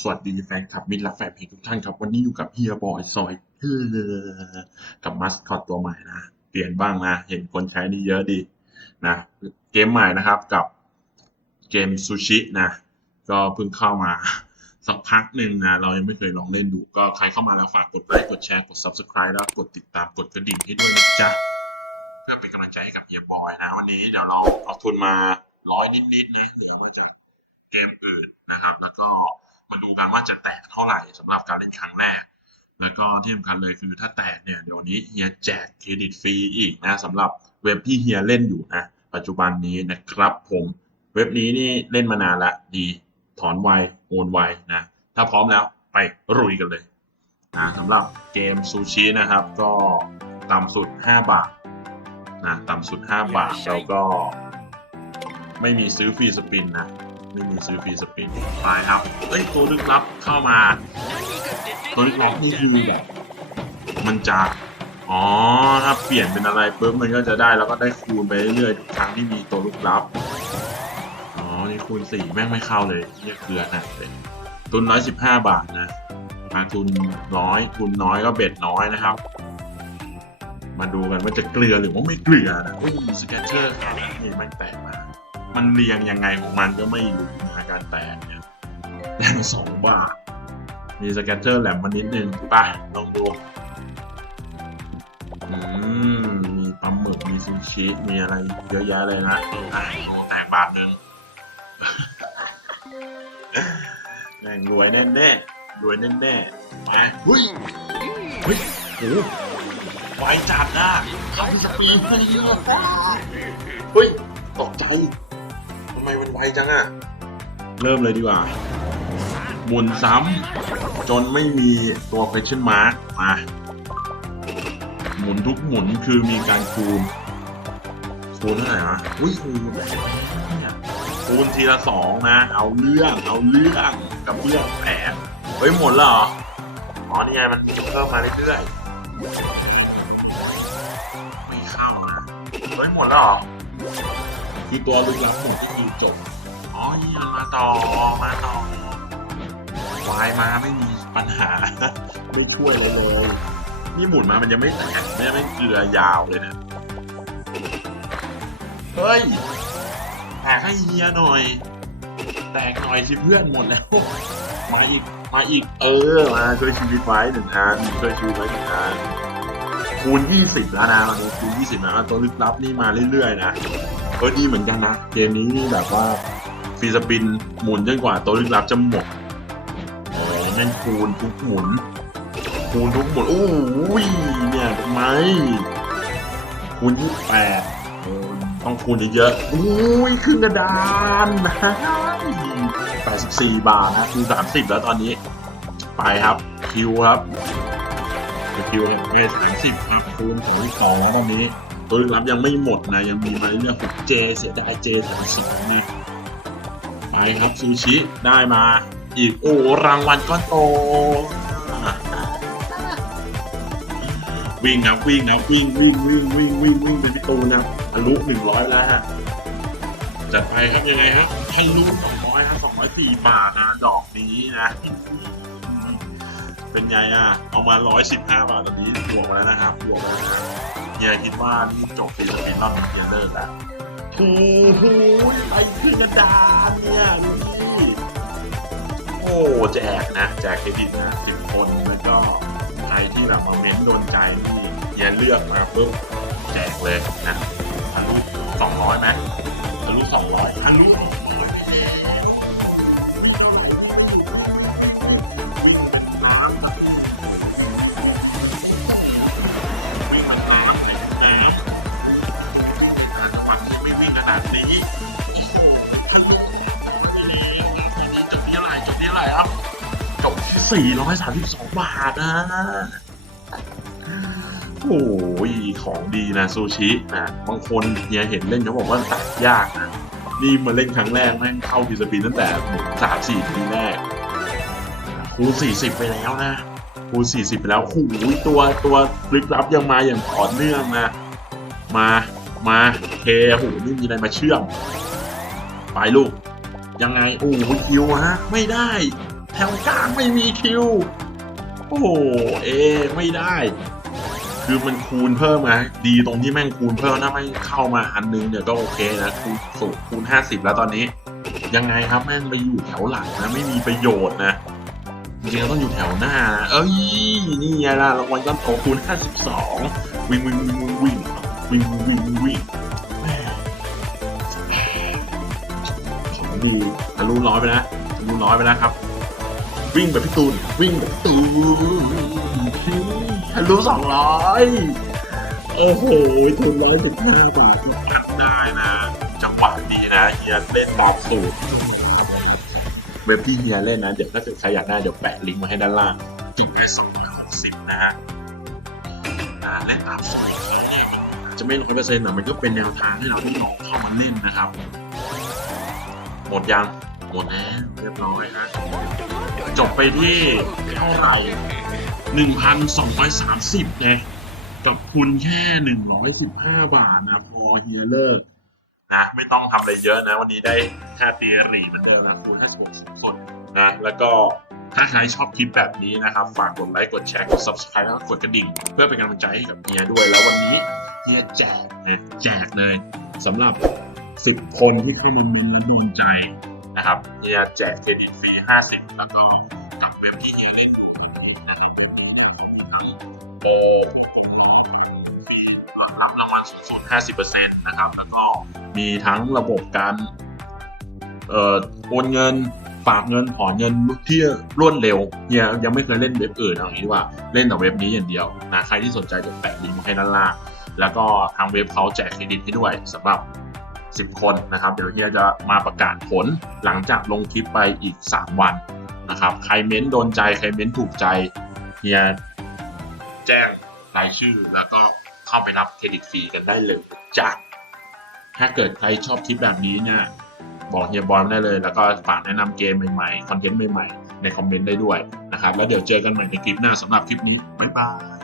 สวัสดีแฟนคลับมิตรและแฟนเพลงทุกท่านครับ วันนี้อยู่กับเฮียบอยซอยเฮ้อกับมัสคอตตัวใหม่นะ เปลี่ยนบ้างนะ เห็นคนใช้นี่เยอะดีนะเกมใหม่นะครับกับเกมซูชินะ ก็เพิ่งเข้ามาสักพักหนึ่งนะ เรายังไม่เคยลองเล่นดู ก็ใครเข้ามาแล้วฝากกดไลค์กดแชร์กด subscribe แล้วกดติดตามกดกระดิ่งให้ด้วยนะจ๊ะเพื่อเป็นกำลังใจให้กับเฮียบอยนะ วันนี้เดี๋ยวเราเอาทุนมาร้อยนิดๆนะเหลือมาจากเกมอื่นนะครับ แล้วก็ มาดูกันว่าจะแตกเท่าไหร่สำหรับการเล่นครั้งแรก แล้วก็ที่สำคัญเลยคือถ้าแตกเนี่ยเดี๋ยวนี้เฮียแจกเครดิตฟรีอีกนะสำหรับเว็บที่เฮียเล่นอยู่นะปัจจุบันนี้นะครับผมเว็บนี้นี่เล่นมานานละดีถอนไวโอนไวนะถ้าพร้อมแล้วไปรุยกันเลยนะสำหรับเกมซูชินะครับ ก็ต่ำสุด 5 บาทนะต่ำสุด 5 บาทแล้วก็ไม่มีซื้อฟรีสปินนะ ไม่มีซื้อฟรีสปินไปครับเอ้ยตัวลึกลับเข้ามา ตัวลึกลับนี่คือแบบมันจะอ๋อถ้าเปลี่ยนเป็นอะไรปุ๊บมันก็จะได้แล้วก็ได้คูณไปเรื่อยๆทุกครั้งที่มีตัวลึกลับอ๋อนี่คูณสี่แม่งไม่เข้าเลยเนี่ยเกลือนักเลยทุนร้อยสิบห้าบาทนะมาทุนน้อยทุนน้อยก็เบ็ดน้อยนะครับ มาดูกันว่าจะเกลือหรือว่าไม่เกลือนะอุ้ยสแกตเชอร์ครับนี่มันแตกมา มันเรียงยังไงของมันก็ไม่รู้นะการแตกเนี่ยได้มาสองบาท มีสแกตเชอร์แหลมมานิดนึงไปลองดูอืมมีปลาหมึกมีซูชิ มีอะไรเยอะแยะเลยนะอะโอ้แตกบาทหนึ่งแม่งรวยแน่แน่ๆรวยแน่แน่ๆไปเฮ้ยเฮ้ยโอ้ไวจัดนะทำสปีดไปเยอะเฮ้ยตกใจ ทำไมมันไวจังอะเริ่มเลยดีกว่าหมุนซ้ำจนไม่มีตัว question mark มาหมุนทุกหมุนคือมีการคูณคูณเท่าไหร่นะอุ้ยคูณเนี่ยคูณทีละสองนะ เอาเรื่องเอาเรื่องกับเรื่องแปดเฮ้ยหมดแล้วเหรออ๋อนี่ไงมันเพิ่มมาเรื่อยๆไม่เข้านะเฮ้ยหมดแล้วเหรอ คือตัวลึกลับหมดก็คือจบอ๋อนี่มันมาต่อมาต่อวายมาไม่มีปัญหา ไม่ช่วยเลยเลยนี่หมุนมามันยังไม่แตกไม่ไม่เกลือยาวเลยนะเฮ้ยแตกให้เฮียหน่อย แตกหน่อยสิเพื่อนหมดแล้วมาอีกมาอีกเออมาช่วยชีวิตไว้หนึ่งอันช่วยชีวิตไว้หนึ่งอันคูณยี่สิบแล้วนะตอนนี้คูณยี่สิบนะตัวลึกลับนี่มาเรื่อยๆนะ เออดีเหมือนกันนะ เกมนี้นี่แบบว่าฟรีสปินหมุนจนกว่าตัวลึกลับจะหมดโอ้ยนั่นคูณทุกหมุน คูณทุกหมุนโอ้ยเนี่ยเห็นไหมคูณยี่แปดต้องคูณเยอะๆอุ้ยขึ้นกระดานนะแปดสิบสี่บาทนะคูณสามสิบแล้วตอนนี้ ไปครับคิวครับคิวแห่งเวสามสิบครับคูณของที่สองแล้วตอนนี้ ตัวลึกลับยังไม่หมดนะ ยังมีมาเรื่อยๆหกเจเสียดายเจสามสิบนี่ไปครับซูชิได้มาอีกโอ้รางวัลก้อนโตวิ่งครับวิ่งครับวิ่งวิ่งวิ่งวิ่งวิ่งวิ่งเป็นพี่ตูนะครับทะลุหนึ่งร้อยแล้วฮะจัดไปครับยังไงฮะทะลุสองร้อยครับสองร้อยสี่บาทนะดอกนี้นะ เป็นไงอะ เอามาร้อยสิบห้าบาทตอนนี้บวกมาแล้วนะครับบวกมาแล้ว เฮียคิดว่านี่จบฟรีสปินรอบเฮียเลิกแล้วโอ้โหไปขึ้นกระดานเนี่ยดูดิโอ้แจกนะ แจกเครดิตนะสิบคนแล้วก็ใครที่แบบมาเม้นโดนใจนี่เฮียเลือกมาปุ๊บแจกเลยนะทะลุสองร้อยไหมทะลุสองร้อยทะลุ 432 บาทนะโอ้ยของดีนะซูชินะบางคนเฮียเห็นเล่นเขาบอกว่าตัดยากนะนี่มาเล่นครั้งแรกแม่งเข้าพิสปีตั้งแต่สามสี่ทีแรกคูณสี่สิบไปแล้วนะคูณสี่สิบไปแล้วโอ้โหตัวตัวลึกลับยังมาอย่างต่อเนื่องนะ มามาเทโอ้โหนี่มีอะไรมาเชื่อม ไปลูก ยังไง โอ้โหคิวฮะ ไม่ได้ แถวกลางไม่มีคิว โอ้โห เอ ไม่ได้ คือมันคูณเพิ่มไงดีตรงที่แม่งคูณเพิ่มถ้าไม่เข้ามาอันนึงเนี่ยก็โอเคนะคูณสูงคูณห้าสิบแล้วตอนนี้ ยังไงครับแม่งไปอยู่แถวหลังนะไม่มีประโยชน์นะจริงๆต้องอยู่แถวหน้านะเอ้ยนี่ไงล่ะรางวัลก้อนโตคูณห้าสิบสองวิ่งวิ่งวิ่งวิ่งวิ่งวิ่งวิ่งวิ่งแม่ของดีทะลุร้อยไปนะทะลุร้อยไปนะครับ วิ่งแบบพี่ตูน วิ่งแบบตูนทะลุสองร้อยโอ้โหทุนร้อยสิบห้าบาทอัดได้นะ จังหวะดีนะเฮียเล่นตามสูตรเว็บที่เฮียเล่นนะ เดี๋ยวถ้าเกิดใครอยากได้เดี๋ยวแปะลิงก์มาให้ด้านล่างจริงแค่สองร้อยหกสิบนะฮะเล่นตามสูตรจะไม่ร้อยเปอร์เซ็นต์แต่มันก็เป็นแนวทางให้เราได้ลองเข้ามาเล่นนะครับ หมดยัง หมดแล้วเรียบร้อยฮะ จบไปที่เท่าไหร่หนึ่งพันสองร้อยสามสิบเนี่ยกับคุณแค่หนึ่งร้อยสิบห้าบาทนะ พอเฮียเลิกนะไม่ต้องทำอะไรเยอะนะ วันนี้ได้แค่ตีหรีเหมือนเดิมนะคูณ56สูงสุดนะ แล้วก็ถ้าใครชอบคลิปแบบนี้นะครับ ฝากกดไลค์กดแชร์กด subscribe แล้วก็กดกระดิ่ง เพื่อเป็นกำลังใจให้กับเฮียด้วยแล้ววันนี้เฮียแจกนะแจกเลยสำหรับสิบคนที่เข้ามามีโดนใจ นะครับเฮียแจกเครดิตฟรี50 แล้วก็กับเว็บที่เฮียเล่นนะครับเออรับรางวัลสูงสุด 50%นะครับ แล้วก็มีทั้งระบบการเอ่อโอนเงินฝากเงินถอนเงินที่รวดเร็วเฮียยังไม่เคยเล่นเว็บอื่นเอางี้ว่าเล่นแต่เว็บนี้อย่างเดียวนะใครที่สนใจจะแปะลิงก์มาให้ด้านล่างแล้วก็ทางเว็บเขาแจกเครดิตให้ด้วยสำหรับ 10 คนนะครับ เดี๋ยวเฮียจะมาประกาศผลหลังจากลงคลิปไปอีก 3 วันนะครับใครเม้นโดนใจใครเม้นถูกใจเฮียแจ้งรายชื่อแล้วก็เข้าไปรับเครดิตฟรีกันได้เลยจ้ะถ้าเกิดใครชอบคลิปแบบนี้เนี่ยบอกเฮียบอยได้เลย แล้วก็ฝากแนะนำเกมใหม่ๆคอนเทนต์ใหม่ๆ ในคอมเมนต์ได้ด้วยนะครับ แล้วเดี๋ยวเจอกันใหม่ในคลิปหน้าสำหรับคลิปนี้ บ๊ายบาย